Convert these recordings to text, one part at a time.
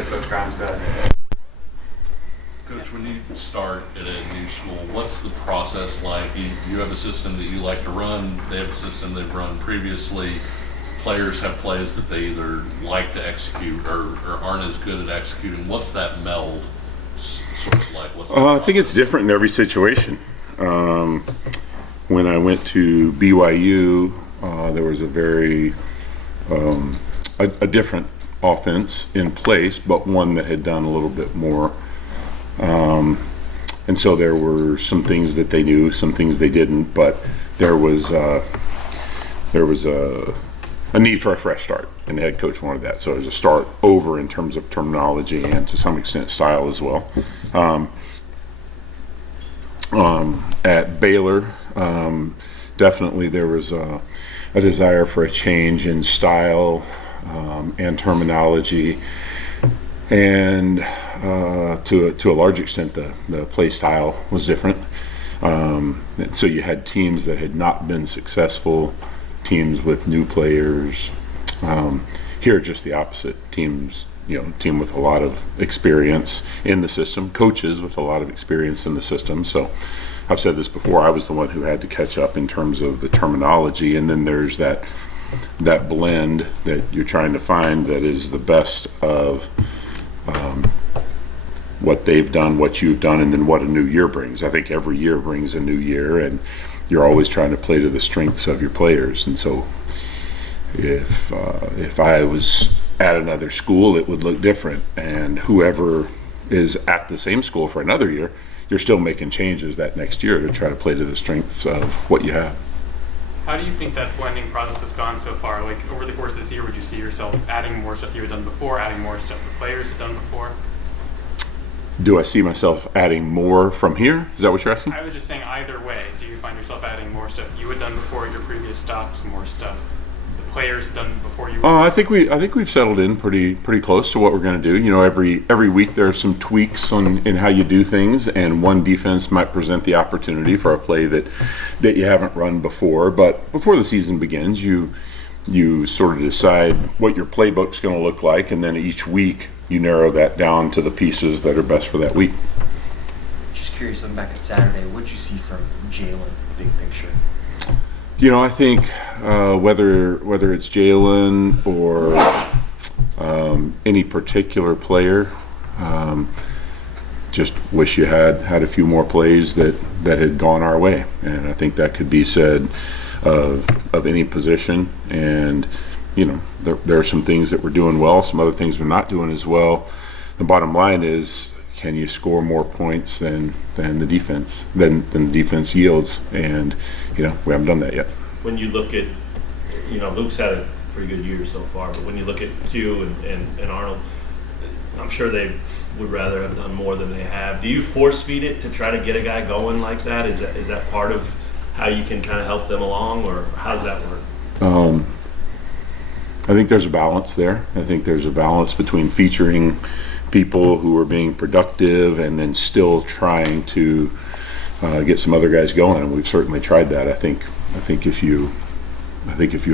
Yeah, Coach Grimes, go ahead. Coach, when you start at a new school, what's the process like? You have a system that you like to run, they have a system they've run previously. Players have plays that they either like to execute or aren't as good at executing. What's that meld sort of like? I think it's different in every situation. When I went to BYU, there was a very a different offense in place, but one that had done a little bit more. And so there were some things that they knew, some things they didn't, but there was a need for a fresh start, and the head coach wanted that. So it was a start over in terms of terminology and to some extent style as well. At Baylor, definitely there was a desire for a change in style and terminology, and to a large extent the play style was different. So you had teams that had not been successful, teams with new players. Here, just the opposite. Team with a lot of experience in the system, coaches with a lot of experience in the system. So I've said this before, I was the one who had to catch up in terms of the terminology, and then there's that blend that you're trying to find that is the best of what they've done, what you've done, and then what a new year brings. I think every year brings a new year, and you're always trying to play to the strengths of your players. And so if I was at another school, it would look different, and whoever is at the same school for another year, you're still making changes that next year to try to play to the strengths of what you have. How do you think that blending process has gone so far? Like, over the course of this year, would you see yourself adding more stuff you had done before, adding more stuff the players had done before? Do I see myself adding more from here? Is that what you're asking? I was just saying either way. Do you find yourself adding more stuff you had done before at your previous stops, more stuff the players had done before you? I think we've settled in pretty close to what we're going to do. You know, every week there are some tweaks in how you do things, and one defense might present the opportunity for a play that you haven't run before. But before the season begins, you sort of decide what your playbook's going to look like, and then each week you narrow that down to the pieces that are best for that week. Just curious, looking back at Saturday, what did you see from Jalen, big picture? You know, I think whether it's Jalen or any particular player, just wish you had a few more plays that had gone our way, and I think that could be said of any position. And you know, there are some things that we're doing well, some other things we're not doing as well. The bottom line is, can you score more points than the defense yields? And you know, we haven't done that yet. When you look at, Luke's had a pretty good year so far, but when you look at Q and Arnold, I'm sure they would rather have done more than they have. Do you force feed it to try to get a guy going like that? Is that part of how you can kind of help them along, or how does that work? I think there's a balance there. I think there's a balance between featuring people who are being productive and then still trying to get some other guys going. And we've certainly tried that. I think if you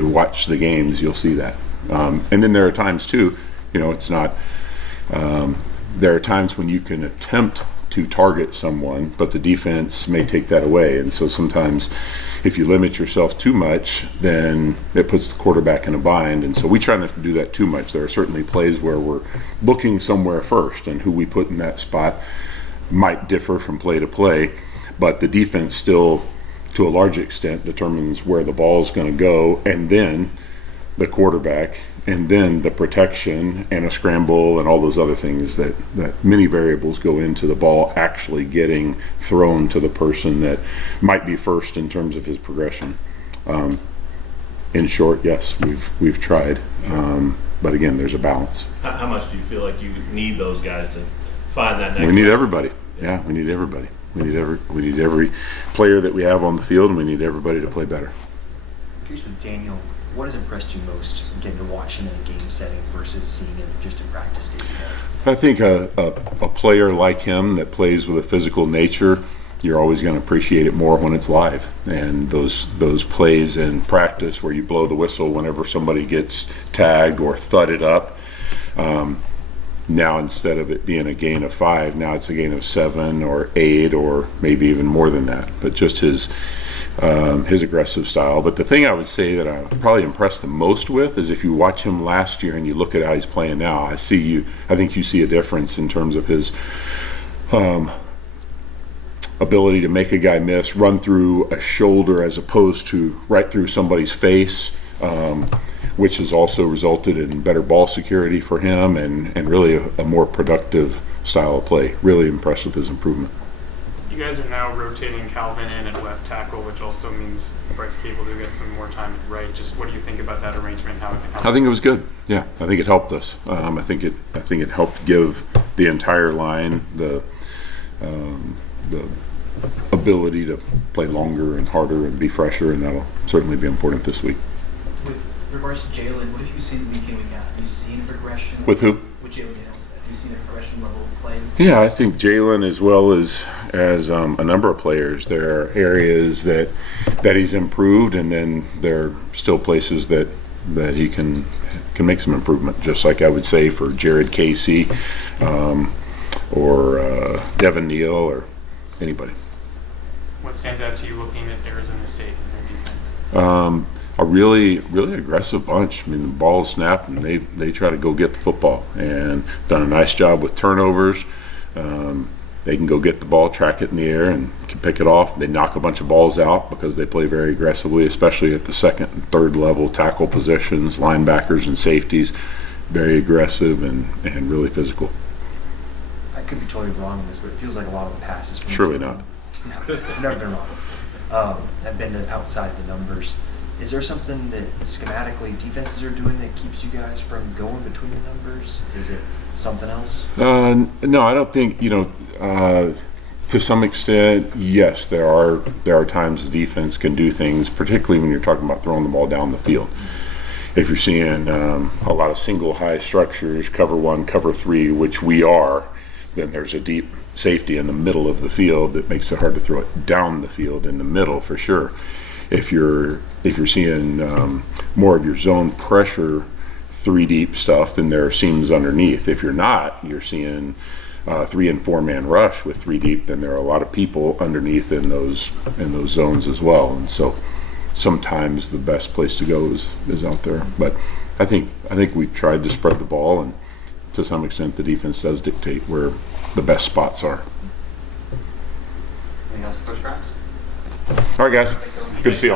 watch the games, you'll see that. And then there are times too. You know, it's not. There are times when you can attempt to target someone, but the defense may take that away. And so sometimes if you limit yourself too much, then it puts the quarterback in a bind. And so we try not to do that too much. There are certainly plays where we're looking somewhere first, and who we put in that spot might differ from play to play, but the defense still, to a large extent, determines where the ball is going to go, and then the quarterback, and then the protection and a scramble and all those other things that many variables go into the ball actually getting thrown to the person that might be first in terms of his progression. In short, yes, we've tried, but again, there's a balance. How much do you feel like you need those guys to find that next? We need everybody. Yeah, we need everybody. We need every player that we have on the field, and we need everybody to play better. Curious with Daniel, what has impressed you most getting to watch him in a game setting versus seeing him just in practice day to day? I think a player like him that plays with a physical nature, you're always going to appreciate it more when it's live. And those plays in practice where you blow the whistle whenever somebody gets tagged or thudded up, Now, instead of it being a gain of 5, now it's a gain of 7 or 8 or maybe even more than that. But just his aggressive style. But the thing I would say that I'm probably impressed the most with is if you watch him last year and you look at how he's playing now, I think you see a difference in terms of his ability to make a guy miss, run through a shoulder as opposed to right through somebody's face, which has also resulted in better ball security for him and really a more productive style of play. Really impressed with his improvement. You guys are now rotating Calvin in at left tackle, which also means Bryce Cable to get some more time at right. Just what do you think about that arrangement? How it can help? I think it was good. Yeah, I think it helped us. I think it helped give the entire line the ability to play longer and harder and be fresher, and that'll certainly be important this week. With regards to Jalen, what have you seen week in, week out? Have you seen a progression? With who? With Jalen Daniels. Have you seen a progression level of play? Yeah, I think Jalen, as well as a number of players, there are areas that he's improved, and then there are still places that he can make some improvement. Just like I would say for Jared Casey, or Devin Neal, or anybody. What stands out to you looking at Arizona State and their defense? A really aggressive bunch. I mean, the ball is snapped and they try to go get the football, and done a nice job with turnovers. They can go get the ball, track it in the air, and can pick it off. They knock a bunch of balls out because they play very aggressively, especially at the second and third level tackle positions, linebackers and safeties. Very aggressive and really physical. I could be totally wrong on this, but it feels like a lot of the passes from Surely not. No, I've never been wrong. Have been to outside the numbers. Is there something that schematically defenses are doing that keeps you guys from going between the numbers? Is it something else? No, I don't think, to some extent, yes, there are times the defense can do things, particularly when you're talking about throwing the ball down the field. If you're seeing a lot of single high structures, cover 1, cover 3, which we are, then there's a deep safety in the middle of the field that makes it hard to throw it down the field in the middle for sure. If you're seeing more of your zone pressure 3 deep stuff, then there are seams underneath. If you're not, you're seeing 3 and 4 man rush with 3 deep, then there are a lot of people underneath in those zones as well. And so sometimes the best place to go is out there. But I think we tried to spread the ball, and to some extent the defense does dictate where the best spots are. Anything else, Coach Grimes? All right, guys. Good to see you.